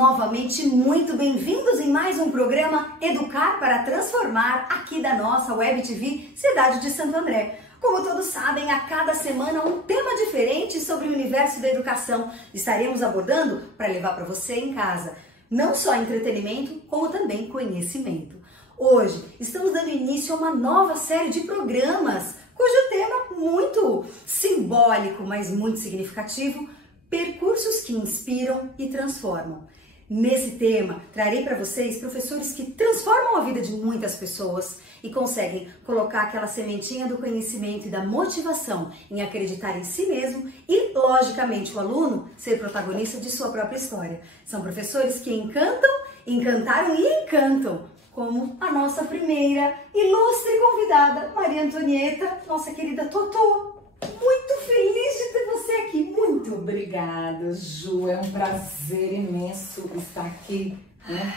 novamente muito bem-vindos em mais um programa Educar para Transformar, aqui da nossa Web TV Cidade de Santo André. Como todos sabem, a cada semana um tema diferente sobre o universo da educação estaremos abordando para levar para você em casa, não só entretenimento, como também conhecimento. Hoje estamos dando início a uma nova série de programas, cujo tema muito simbólico, mas muito significativo: percursos que inspiram e transformam. Nesse tema, trarei para vocês professores que transformam a vida de muitas pessoas e conseguem colocar aquela sementinha do conhecimento e da motivação em acreditar em si mesmo e, logicamente, o aluno ser protagonista de sua própria história. São professores que encantam, encantaram e encantam, como a nossa primeira ilustre convidada, Maria Antonieta, nossa querida Totô. Muito feliz de ter você aqui, muito obrigada, Ju, é um prazer imenso estar aqui, né?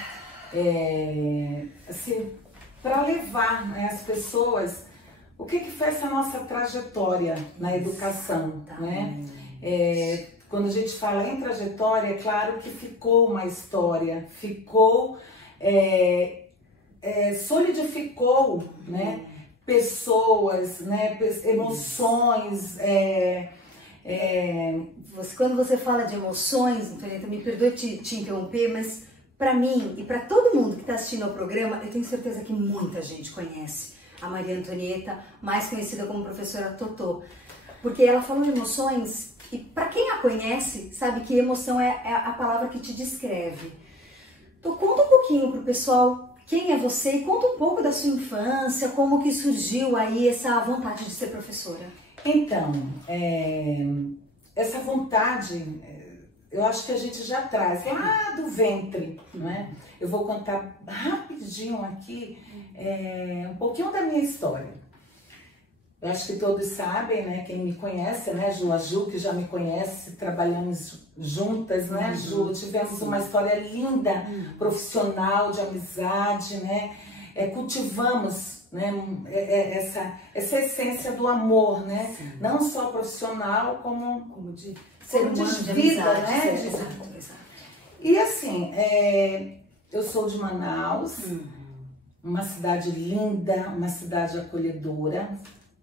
Assim, para levar, né, as pessoas o que foi essa nossa trajetória na educação, né? Quando a gente fala em trajetória, é claro que ficou uma história, ficou, solidificou, né? Pessoas, né? Emoções. Quando você fala de emoções, Antonieta, me perdoe te interromper, mas para mim e para todo mundo que está assistindo ao programa, eu tenho certeza que muita gente conhece a Maria Antonieta, mais conhecida como professora Totô, porque ela falou de emoções e para quem a conhece, sabe que emoção é a palavra que te descreve. Então conta um pouquinho pro pessoal quem é você e conta um pouco da sua infância, como que surgiu aí essa vontade de ser professora. Então, essa vontade, eu acho que a gente já traz lá do ventre, né? Eu vou contar rapidinho aqui um pouquinho da minha história. Eu acho que todos sabem, né? Quem me conhece, né? A Ju, que já me conhece, trabalhamos juntas, né, Ju? Tivemos uma história linda, profissional, de amizade, né? Cultivamos, né, essa essência do amor, né? Sim. Não só profissional, como de ser humano, de vida, amizade, né? Exato. E assim, eu sou de Manaus, uma cidade linda, uma cidade acolhedora.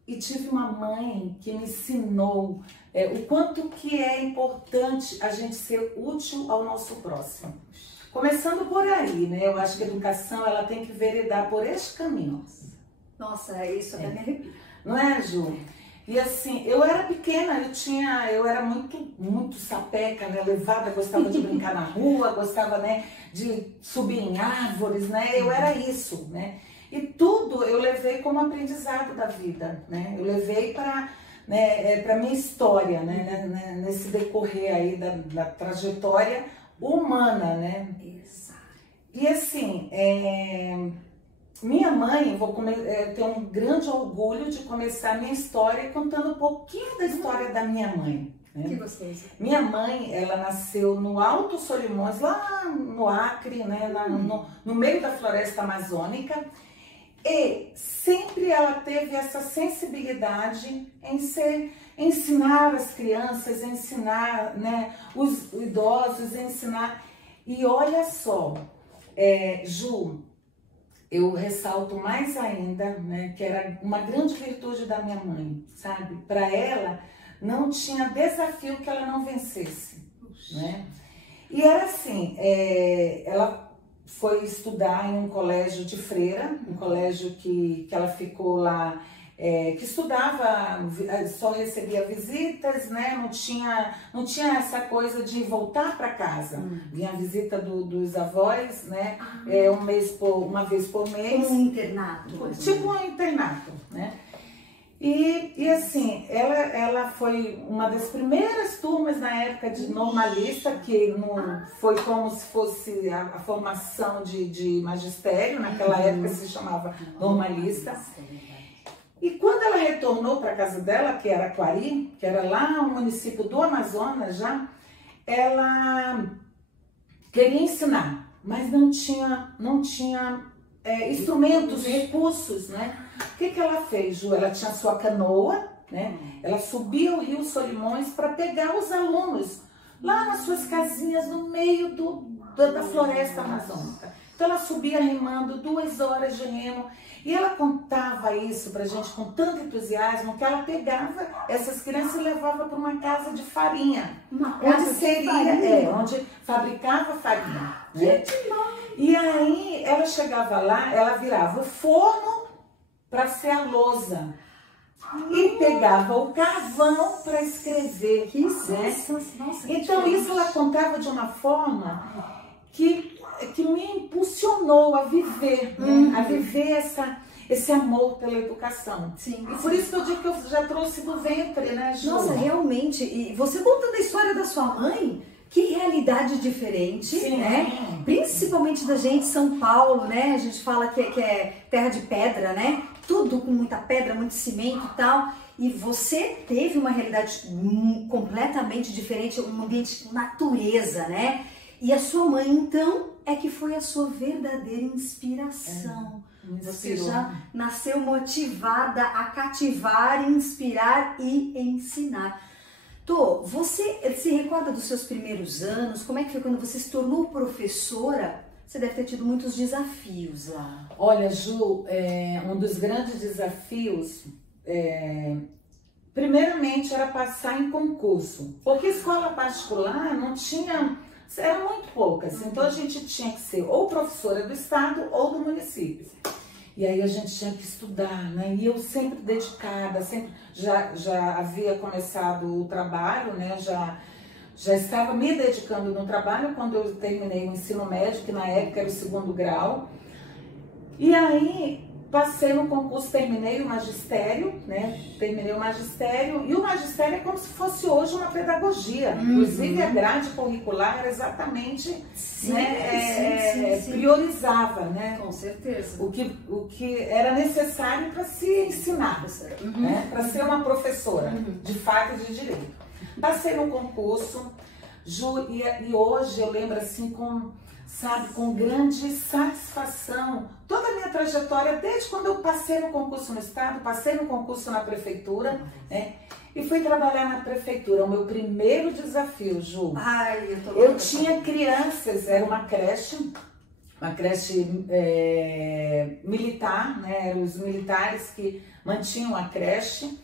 E tive uma mãe que me ensinou o quanto que é importante a gente ser útil ao nosso próximo. Começando por aí, né? Eu acho que a educação, ela tem que veredar por este caminho. Nossa, isso até me arrepia. Não é, Ju? E assim, eu era pequena, eu era muito sapeca, né? Levada, gostava de brincar na rua, gostava, né, de subir em árvores, né? Eu era isso, né? E tudo eu levei como aprendizado da vida, né? Eu levei para minha história, né? Nesse decorrer aí da trajetória humana, né? Exato. E assim, minha mãe, eu tenho um grande orgulho de começar a minha história contando um pouquinho da história da minha mãe. Né? Que gostoso. Minha mãe, ela nasceu no Alto Solimões, lá no Acre, né? No meio da floresta amazônica. E sempre ela teve essa sensibilidade em ensinar as crianças, ensinar, né, os idosos, ensinar. E olha só, Ju, eu ressalto mais ainda, né, que era uma grande virtude da minha mãe, sabe? Para ela, não tinha desafio que ela não vencesse, né? E era assim, ela foi estudar em um colégio de freira, um colégio que ela ficou lá, que estudava, só recebia visitas, né? Não tinha essa coisa de voltar para casa. Vinha a visita dos avós, né? Uma vez por mês. Um internato. Tipo um internato, né? E assim, ela foi uma das primeiras turmas na época de normalista, que não foi como se fosse a formação de magistério, naquela época se chamava normalista. E quando ela retornou para a casa dela, que era Quari, que era lá no município do Amazonas já, ela queria ensinar, mas não tinha instrumentos, recursos, né? O que ela fez, Ju? Ela tinha sua canoa, né? Ela subia o Rio Solimões para pegar os alunos lá nas suas casinhas, no meio da floresta amazônica. Então ela subia remando 2 horas de remo e ela contava isso pra gente com tanto entusiasmo que ela pegava essas crianças e levava para uma casa de farinha, onde fabricava farinha. Né? E aí ela chegava lá, ela virava o forno para ser a lousa. E pegava o carvão para escrever. Que né? Nossa, então isso ela contava de uma forma que me impulsionou a viver, né? A viver esse amor pela educação. Sim. E por isso que eu digo que eu já trouxe do ventre, né, Ju? Nossa, realmente. E você contando a história da sua mãe, que realidade diferente, Sim. né? Principalmente da gente, São Paulo, né? A gente fala que é terra de pedra, né? Tudo com muita pedra, muito cimento e tal. E você teve uma realidade completamente diferente, um ambiente com natureza, né? E a sua mãe, então, é que foi a sua verdadeira inspiração. Você já nasceu motivada a cativar, inspirar e ensinar. Tô, você se recorda dos seus primeiros anos? Como é que foi quando você se tornou professora? Você deve ter tido muitos desafios lá. Olha, Ju, um dos grandes desafios, primeiramente, era passar em concurso. Porque escola particular não tinha, eram muito poucas. Então a gente tinha que ser ou professora do estado ou do município. E aí a gente tinha que estudar, né? E eu sempre dedicada, sempre já havia começado o trabalho, né? Já estava me dedicando no trabalho quando eu terminei o ensino médio, que na época era o 2º grau. E aí passei no concurso, terminei o magistério, né? Terminei o magistério, e o magistério é como se fosse hoje uma pedagogia. Inclusive a grade curricular era exatamente, sim, né? Sim. Priorizava, né? Com certeza. O que era necessário para se ensinar, né? Para ser uma professora, de fato e de direito. Passei no concurso, Ju, e hoje eu lembro assim com grande satisfação toda a minha trajetória, desde quando eu passei no concurso no estado, passei no concurso na prefeitura, né? E fui trabalhar na prefeitura. O meu primeiro desafio, Ju. Ai, eu tinha crianças, era uma creche militar, né? Eram os militares que mantinham a creche.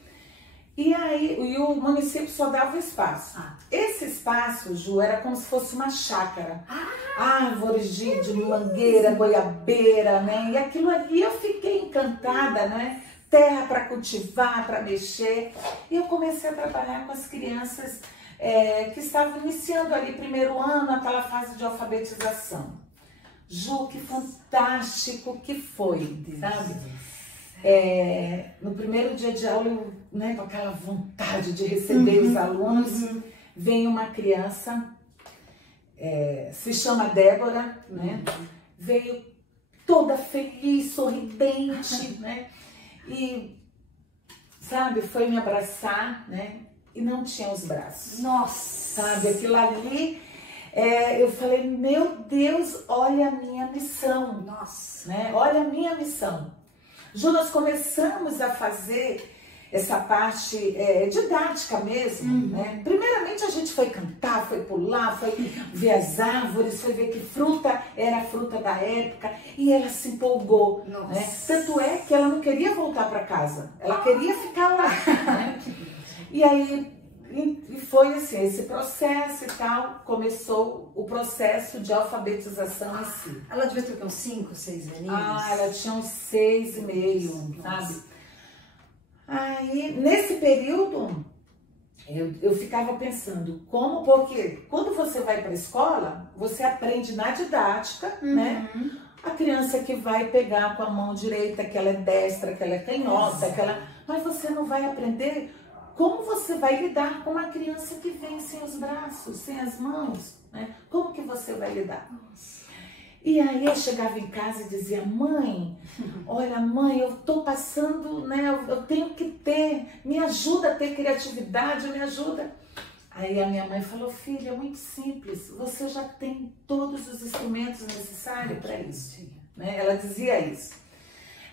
E aí, o município só dava espaço. Esse espaço, Ju, era como se fosse uma chácara. Árvores de mangueira, goiabeira, né? E aquilo ali eu fiquei encantada, né? Terra para cultivar, para mexer. E eu comecei a trabalhar com as crianças que estavam iniciando ali, 1º ano, aquela fase de alfabetização. Ju, que fantástico que foi, sabe? No primeiro dia de aula, eu, né, com aquela vontade de receber os alunos, vem uma criança, se chama Débora, né? Veio toda feliz, sorridente, né? E, sabe, foi me abraçar, né? E não tinha os braços. Nossa! Sabe, aquilo ali, eu falei, meu Deus, olha a minha missão. Nossa! Né? Olha a minha missão. Ju, nós começamos a fazer essa parte didática mesmo, né? Primeiramente a gente foi cantar, foi pular, foi ver as árvores, foi ver que fruta era a fruta da época, e ela se empolgou, né? Tanto é que ela não queria voltar para casa, ela queria ficar lá, né? E aí foi assim, esse processo e tal, começou o processo de alfabetização em si. Ela devia ter uns 5, 6 aninhos? Ela tinha uns 6,5, sabe? Aí, nesse período, eu ficava pensando, porque quando você vai para a escola, você aprende na didática, né? A criança que vai pegar com a mão direita, que ela é destra, que ela é canhota, mas você não vai aprender como você vai lidar com uma criança que vem sem os braços, sem as mãos, né? Como que você vai lidar? E aí eu chegava em casa e dizia, mãe, olha mãe, eu tô passando, né? Eu tenho que me ajuda a ter criatividade, me ajuda. Aí a minha mãe falou, filha, é muito simples, você já tem todos os instrumentos necessários para isso, né? Ela dizia isso.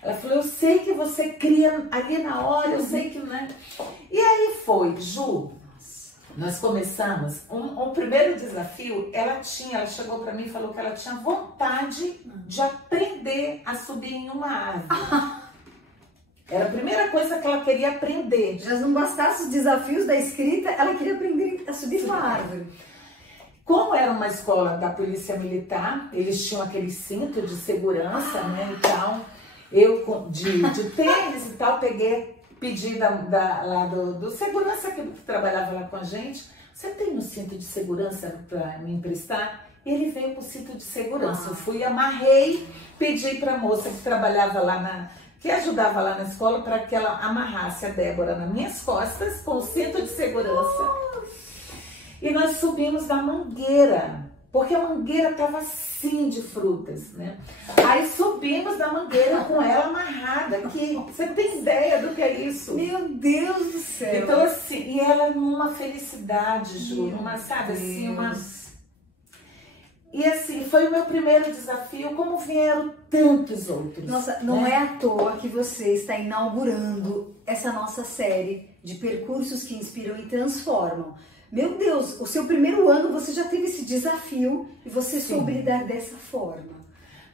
Ela falou, eu sei que você cria ali na hora, eu sei que, né? E aí foi, Ju, Nós começamos, um primeiro desafio, ela chegou para mim e falou que ela tinha vontade de aprender a subir em uma árvore. Era a primeira coisa que ela queria aprender. Já não bastasse os desafios da escrita, ela queria aprender a subir uma árvore. Como era uma escola da Polícia Militar, eles tinham aquele cinto de segurança, né? Então, eu de tênis e tal, pedi lá do segurança que trabalhava lá com a gente, você tem um cinto de segurança para me emprestar? E ele veio com o cinto de segurança. Eu fui, amarrei, pedi para a moça que trabalhava lá que ajudava lá na escola, para que ela amarrasse a Débora nas minhas costas com o cinto de segurança. E nós subimos da mangueira, porque a mangueira estava assim de frutas, né? Aí subimos da mangueira com ela amarrada aqui. Você tem ideia do que é isso? Meu Deus do céu! Então assim, e ela numa felicidade, Ju, sabe assim, E assim, foi o meu primeiro desafio, como vieram tantos outros. Nossa, não é à toa que você está inaugurando essa nossa série de percursos que inspiram e transformam. Meu Deus, o seu primeiro ano você já teve esse desafio e você soube lidar dessa forma.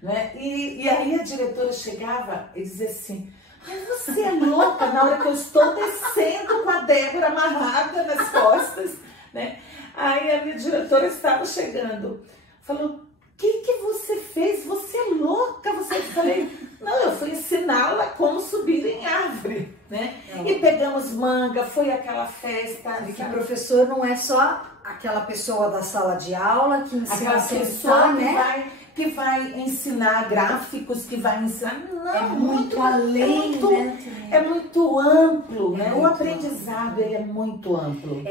Né? E aí a diretora chegava e dizia assim, mas você é louca na hora que eu estou descendo com a Débora amarrada nas costas, né? Aí a minha diretora estava chegando, falou, o que você fez? Você é louca? Eu falei, não, eu fui ensiná-la como subir em árvore, né? E pegamos manga, foi aquela festa. E que o professor não é só aquela pessoa da sala de aula que ensina a pensar, né? Que vai ensinar gráficos, que vai ensinar... Não, é muito além, né? É muito amplo, né? O aprendizado ele é muito amplo.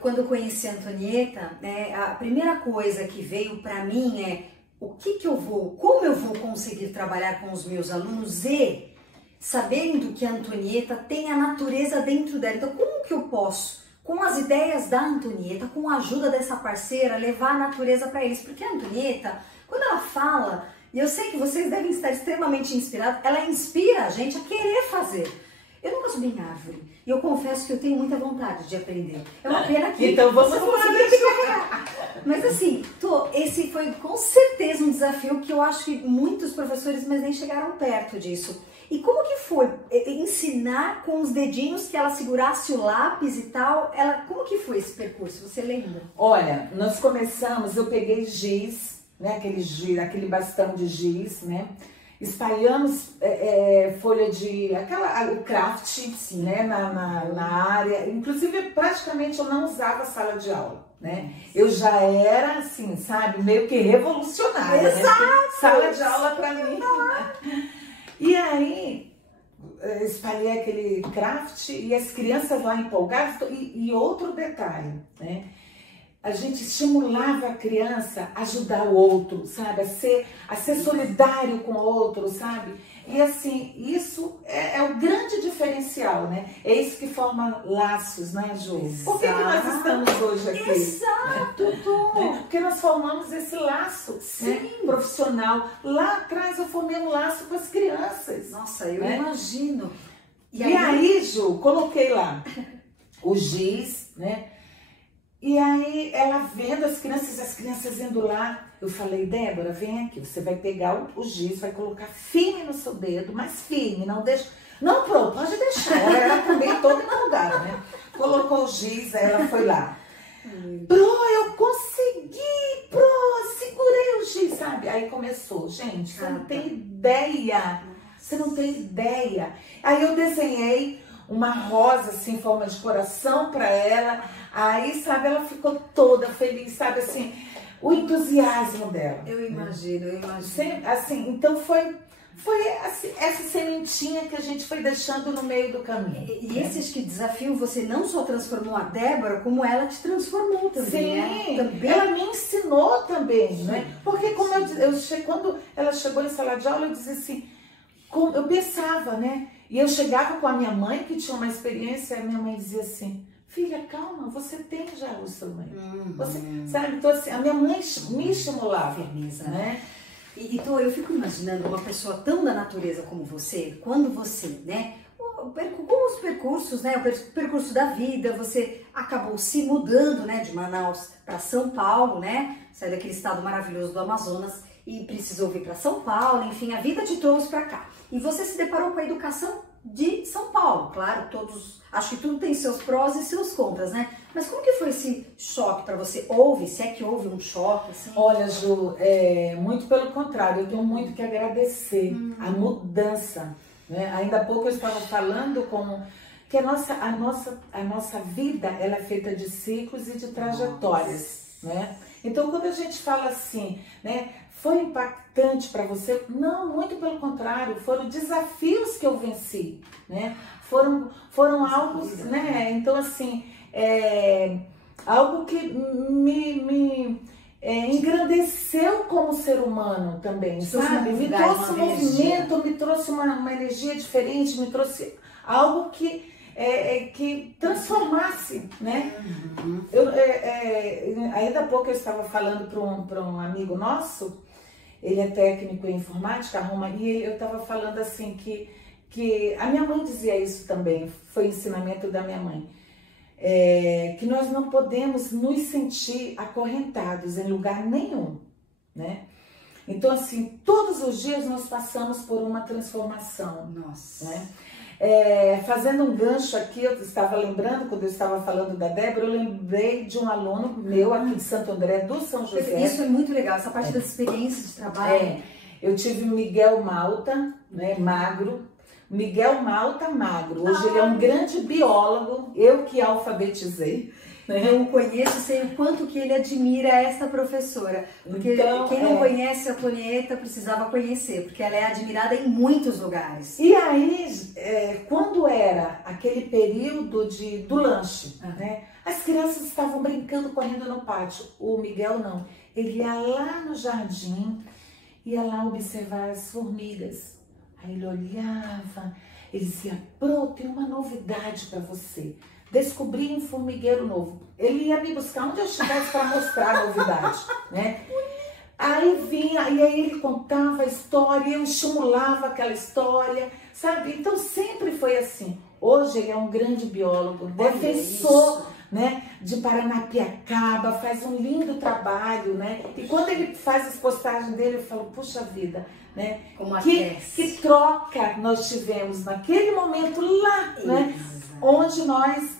Quando eu conheci a Antonieta, né, a primeira coisa que veio para mim é como eu vou conseguir trabalhar com os meus alunos e sabendo que a Antonieta tem a natureza dentro dela. Então, como que eu posso, com as ideias da Antonieta, com a ajuda dessa parceira, levar a natureza para eles? Porque a Antonieta, quando ela fala, e eu sei que vocês devem estar extremamente inspirados, ela inspira a gente a querer fazer. Eu nunca subi em árvore e eu confesso que eu tenho muita vontade de aprender. É uma pena que... Então vamos lá. Mas assim, esse foi com certeza um desafio que eu acho que muitos professores mas nem chegaram perto disso. E como que foi ensinar com os dedinhos que ela segurasse o lápis e tal? Como que foi esse percurso? Você lembra? Olha, nós começamos, eu peguei giz, né, aquele bastão de giz, né? Espalhamos folha de... o craft, né, na área. Inclusive, praticamente eu não usava sala de aula, né? Eu já era, assim, sabe, meio que revolucionária. Exato! Né? Sala de aula pra mim. Né? E aí, espalhei aquele craft e as crianças lá empolgadas. E outro detalhe, né? A gente estimulava a criança a ajudar o outro, sabe? A ser solidário com o outro, sabe? E assim, isso é o grande diferencial, né? É isso que forma laços, né, Ju? Por que nós estamos hoje aqui? Exato! Né? Porque nós formamos esse laço, né, profissional. Lá atrás eu formei um laço com as crianças. Nossa, eu imagino. E aí, Ju, coloquei lá o giz, né? E aí, ela vendo as crianças indo lá, eu falei, Débora, vem aqui, você vai pegar o giz, vai colocar firme no seu dedo, mas firme, não deixa... Não, pronto, pode deixar. Ela também toda empolgada, né? Colocou o giz, aí ela foi lá. Pro, eu consegui, Pro, segurei o giz, sabe? Aí começou, gente, você não tem ideia, você não tem ideia. Aí eu desenhei uma rosa, assim, em forma de coração para ela. Aí, sabe, ela ficou toda feliz, sabe, assim, o entusiasmo dela. Eu imagino. Assim, então foi assim, essa sementinha que a gente foi deixando no meio do caminho. E esses que desafiam você não só transformou a Débora, como ela te transformou também. Sim, né? Também. Ela me ensinou também, né? Porque quando ela chegou em sala de aula, eu dizia assim, eu pensava, né? E eu chegava com a minha mãe, que tinha uma experiência, e a minha mãe dizia assim, filha, calma, você tem já o seu mãe. Você, sabe? Então, assim, a minha mãe me estimulava. Firmeza, né? Então, eu fico imaginando uma pessoa tão da natureza como você, quando você, né? com os percursos, né, o percurso da vida, você acabou se mudando, né, de Manaus para São Paulo, né, saiu daquele estado maravilhoso do Amazonas e precisou vir para São Paulo, enfim, a vida te trouxe para cá. E você se deparou com a educação de São Paulo, claro, acho que tudo tem seus prós e seus contras, né? Mas como que foi esse choque para você? Se é que houve um choque? Assim? Olha, Ju, muito pelo contrário, eu tenho muito que agradecer a mudança, né? Ainda há pouco eu estava falando que a nossa vida ela é feita de ciclos e de trajetórias, né? Então, quando a gente fala assim, né, foi impactante para você? Não, muito pelo contrário, foram desafios que eu venci, né? Foram algo, né? Então, assim, algo que me engrandeceu como ser humano também, sabe? Me trouxe um movimento, me trouxe uma energia diferente, me trouxe algo que transformasse, né? Ainda há pouco eu estava falando para um amigo nosso, ele é técnico em informática, e eu estava falando assim que a minha mãe dizia isso também, foi ensinamento da minha mãe, que nós não podemos nos sentir acorrentados em lugar nenhum, né? Então, assim, todos os dias nós passamos por uma transformação. Nossa. Né? Fazendo um gancho aqui, eu estava lembrando, quando eu estava falando da Débora, eu lembrei de um aluno meu aqui de Santo André, do São José. Isso é muito legal, essa parte das experiências de trabalho. Eu tive o Miguel Malta, né, magro. Miguel Malta, magro. Hoje ele é um grande biólogo, eu que alfabetizei. Eu o conheço, sei o quanto que ele admira essa professora. Porque então, quem não conhece a Antonieta precisava conhecer, porque ela é admirada em muitos lugares. E aí, quando era aquele período do lanche, né, as crianças estavam brincando, correndo no pátio. O Miguel não. Ele ia lá no jardim, ia lá observar as formigas. Aí ele olhava, ele dizia, Pro, tem uma novidade para você. Descobri um formigueiro novo. Ele ia me buscar onde eu estivesse para mostrar a novidade, né? Aí vinha, e aí ele contava a história, eu estimulava aquela história, sabe? Então sempre foi assim. Hoje ele é um grande biólogo, defensor, né, de Paranapiacaba, faz um lindo trabalho, né? E quando ele faz as postagens dele, eu falo, puxa vida, né? Que troca nós tivemos naquele momento lá, né? Onde nós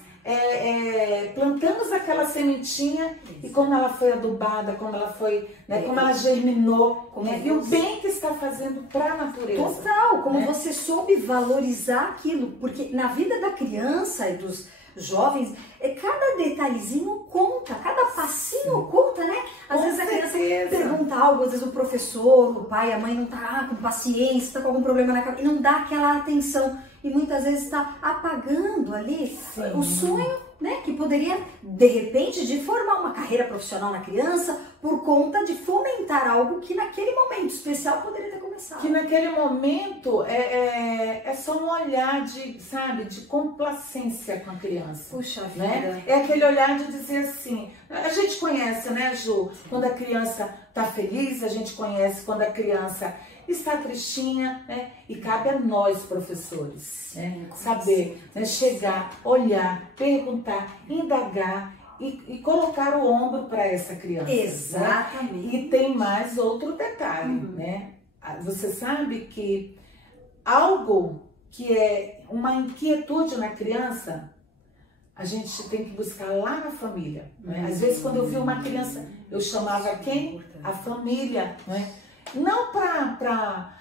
plantamos aquela sementinha e como ela foi adubada, como ela foi, né, como ela germinou, né, e o bem que está fazendo para a natureza. Total, como né? você soube valorizar aquilo, porque na vida da criança e dos jovens, cada detalhezinho conta, cada passinho conta, né? Às vezes a criança pergunta algo, às vezes o professor, o pai, a mãe não tá com paciência, está com algum problema na cabeça, e não dá aquela atenção. E muitas vezes está apagando ali o sonho, né, que poderia, de repente, de formar uma carreira profissional na criança por conta de fomentar algo que naquele momento especial poderia ter começado. Que naquele momento é só um olhar de complacência com a criança. Puxa vida. Né? É aquele olhar de dizer assim, a gente conhece, né, Ju? Quando a criança está feliz, a gente conhece quando a criança está tristinha, né? E cabe a nós, professores, né, saber, né, chegar, olhar, perguntar, indagar e colocar o ombro para essa criança. Exatamente. Né? E tem mais outro detalhe, né? Você sabe que algo que é uma inquietude na criança, a gente tem que buscar lá na família. Né? Às vezes, quando eu vi uma criança, eu chamava quem? A família, né? Não para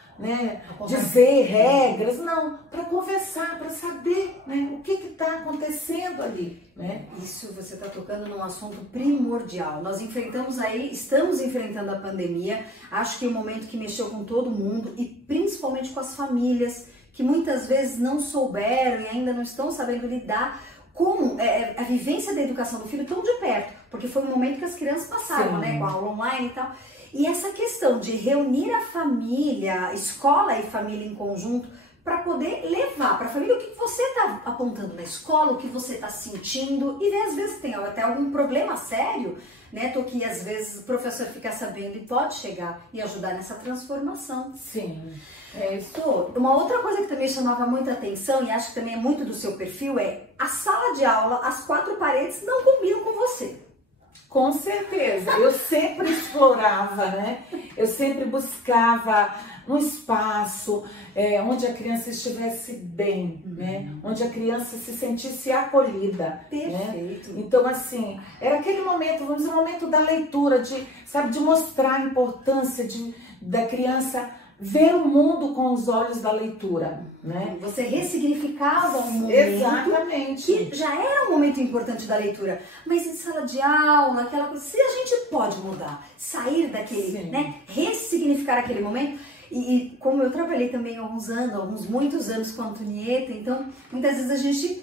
dizer regras, não, para conversar, para saber, né, o que está acontecendo ali. Né? Isso, você está tocando num assunto primordial. Nós estamos enfrentando a pandemia, acho que é um momento que mexeu com todo mundo e principalmente com as famílias, que muitas vezes não souberam e ainda não estão sabendo lidar com a vivência da educação do filho tão de perto, porque foi um momento que as crianças passaram, né, com a aula online e tal. E essa questão de reunir a família, escola e família em conjunto, para poder levar para a família o que você está apontando na escola, o que você está sentindo, e às vezes tem até algum problema sério, né, que às vezes o professor fica sabendo e pode chegar e ajudar nessa transformação. Sim. Uma outra coisa que também chamava muita atenção, e acho que também é muito do seu perfil, é a sala de aula, as 4 paredes não combinam com você. Com certeza, eu sempre explorava, né? Eu sempre buscava um espaço onde a criança estivesse bem, né? Onde a criança se sentisse acolhida. Perfeito. Né? Então, assim, era aquele momento, vamos dizer, o momento da leitura, de mostrar a importância da criança ver o mundo com os olhos da leitura, né? Você ressignificava um momento. Exatamente. Que já era um momento importante da leitura, mas em sala de aula, aquela coisa, se a gente pode mudar, sair daquele, né? Ressignificar aquele momento. E como eu trabalhei também há muitos anos com a Antonieta, então muitas vezes a gente,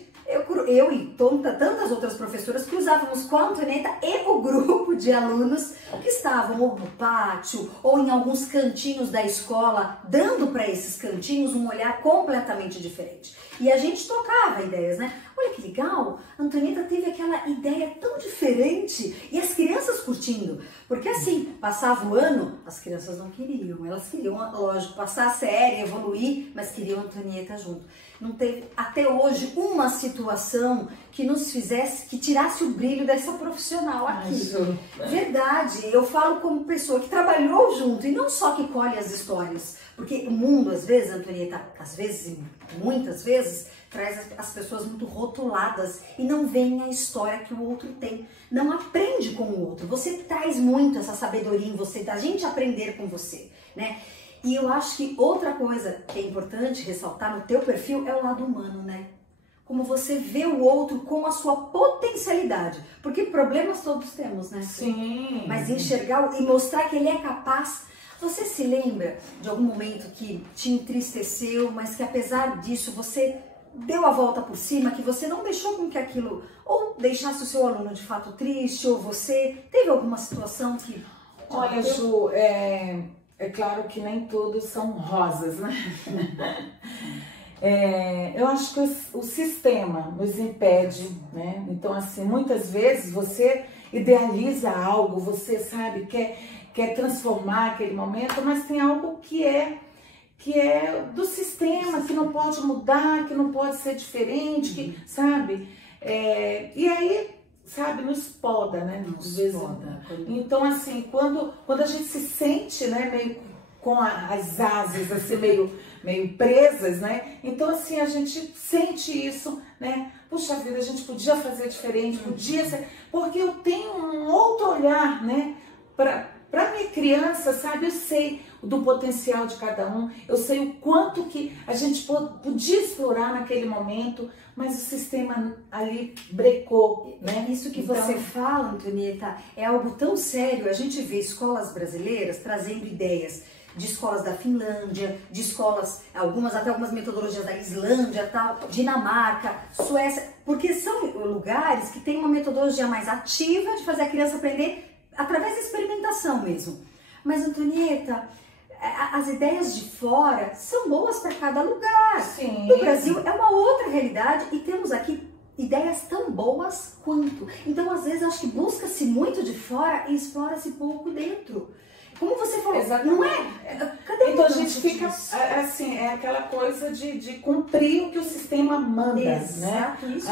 eu e tantas outras professoras cruzávamos com a Antonieta e o grupo de alunos que estavam ou no pátio ou em alguns cantinhos da escola, dando para esses cantinhos um olhar completamente diferente. E a gente trocava ideias, né? Olha que legal, a Antonieta teve aquela ideia tão diferente e as crianças curtindo. Porque assim, passava o ano, as crianças não queriam, elas queriam, lógico, passar a série, evoluir, mas queriam a Antonieta junto. Não teve até hoje uma situação que nos fizesse, que tirasse o brilho dessa profissional aqui. Verdade, eu falo como pessoa que trabalhou junto e não só que colhe as histórias. Porque o mundo, às vezes, Antonieta, às vezes e muitas vezes, traz as pessoas muito rotuladas e não veem a história que o outro tem. Não aprende com o outro. Você traz muito essa sabedoria em você, da gente aprender com você, né? E eu acho que outra coisa que é importante ressaltar no teu perfil é o lado humano, né? Como você vê o outro com a sua potencialidade. Porque problemas todos temos, né? Sim. Mas enxergar e mostrar que ele é capaz. Você se lembra de algum momento que te entristeceu, mas que apesar disso você deu a volta por cima, que você não deixou com que aquilo ou deixasse o seu aluno de fato triste, ou você teve alguma situação que... Olha, Ju, é claro que nem todos são rosas, né? Eu acho que o sistema nos impede, né? Então, assim, muitas vezes você idealiza algo, você sabe, quer transformar aquele momento, mas tem algo que é do sistema, que não pode mudar, que não pode ser diferente, que, sabe? E aí, sabe, nos poda, né? Nos poda. Então, assim, quando a gente se sente, né, meio com as asas, assim, meio presas, né? Então, assim, a gente sente isso, né? Puxa vida, a gente podia fazer diferente, podia ser... Porque eu tenho um outro olhar, né? Para minha criança, sabe? Eu sei do potencial de cada um, eu sei o quanto que a gente podia explorar naquele momento, mas o sistema ali brecou, né? Isso que você fala, Antonieta, é algo tão sério. A gente vê escolas brasileiras trazendo ideias de escolas da Finlândia, de escolas, até algumas metodologias da Islândia, tal, Dinamarca, Suécia, porque são lugares que têm uma metodologia mais ativa de fazer a criança aprender através da experimentação mesmo. Mas, Antonieta, as ideias de fora são boas para cada lugar. Sim. No Brasil é uma outra realidade e temos aqui ideias tão boas quanto. Então, às vezes, acho que busca-se muito de fora e explora-se pouco dentro. Como você falou, exatamente. Não é? Cadê então a gente fica, assim, é aquela coisa de cumprir o que o sistema manda, exato, né? Isso.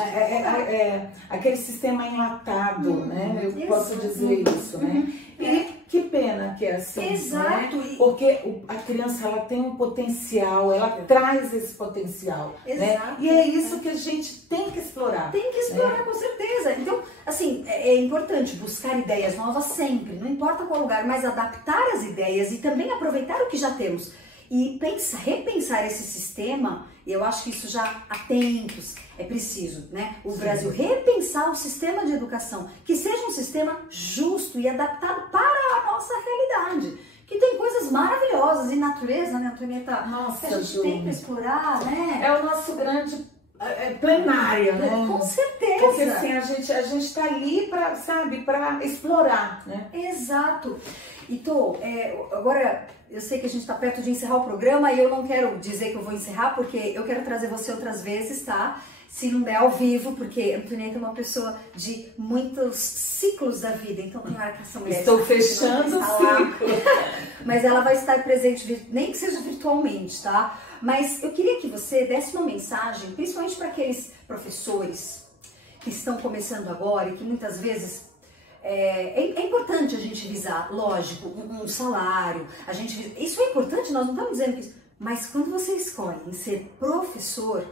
Aquele sistema enlatado, né? Eu posso dizer isso, né? E que pena que é assim, exato. Né? Porque a criança, ela tem um potencial, ela traz esse potencial, né? E é isso que a gente tem que explorar. Tem que explorar, com certeza. Então, assim, é importante buscar ideias novas sempre, não importa qual lugar, mas adaptar as ideias e também aproveitar o que já temos. E repensar esse sistema, eu acho que isso já há tempos é preciso, né? O Brasil repensar o sistema de educação, que seja um sistema justo e adaptado para a nossa realidade. Que tem coisas maravilhosas e natureza, né, Antonieta? Nossa, que a gente tem que explorar, né? É o nosso grande plenário, né? Com certeza. Porque assim, a gente tá ali para, sabe, para explorar, né? Exato. E agora eu sei que a gente está perto de encerrar o programa e eu não quero dizer que eu vou encerrar, porque eu quero trazer você outras vezes, tá? Se não der ao vivo, porque a Antonieta é uma pessoa de muitos ciclos da vida, então tem hora que essa mulher... Estou fechando o ciclo. Mas ela vai estar presente, nem que seja virtualmente, tá? Mas eu queria que você desse uma mensagem, principalmente para aqueles professores que estão começando agora e que muitas vezes... É importante a gente visar, lógico, um salário, isso é importante, nós não estamos dizendo que isso, mas quando você escolhe em ser professor,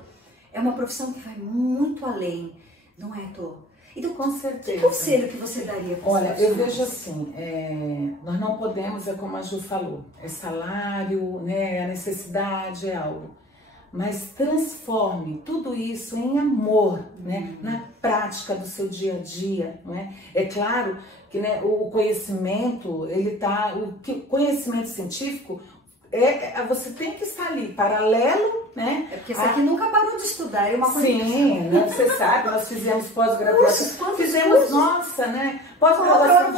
é uma profissão que vai muito além, não é, Tô? Então, com certeza. Que conselho que você daria para Olha, eu vejo assim, nós não podemos, é como a Ju falou, é salário, né, a necessidade é algo. Mas transforme tudo isso em amor, né, na prática do seu dia a dia, né? É claro que, né, o conhecimento, o conhecimento científico, você tem que estar ali, paralelo, né? É porque você aqui nunca parou de estudar, é uma coisa. Sim, né, você sabe, nós fizemos pós-graduação, fizemos, nossa, né? Pós-graduação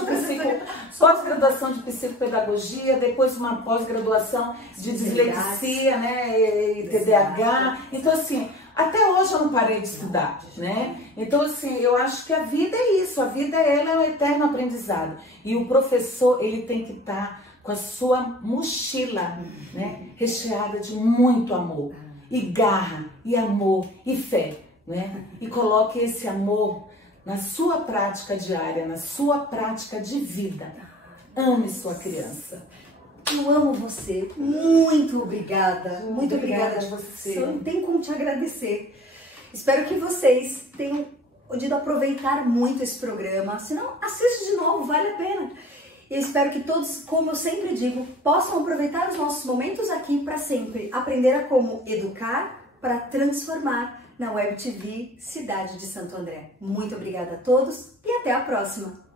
de psicopedagogia, depois uma pós-graduação de dislexia, né, e TDAH. Então, assim, até hoje eu não parei de estudar, né? Então, assim, eu acho que a vida é isso, a vida ela é um eterno aprendizado. E o professor, ele tem que estar com a sua mochila, né, recheada de muito amor, e garra, e amor, e fé, né? E coloque esse amor na sua prática diária, na sua prática de vida. Ame sua criança. Eu amo você. Muito obrigada. Muito obrigada a você. Eu não tenho como te agradecer. Espero que vocês tenham podido aproveitar muito esse programa. Se não, assiste de novo, vale a pena. Eu espero que todos, como eu sempre digo, possam aproveitar os nossos momentos aqui para sempre aprender a como educar para transformar na Web TV Cidade de Santo André. Muito obrigada a todos e até a próxima!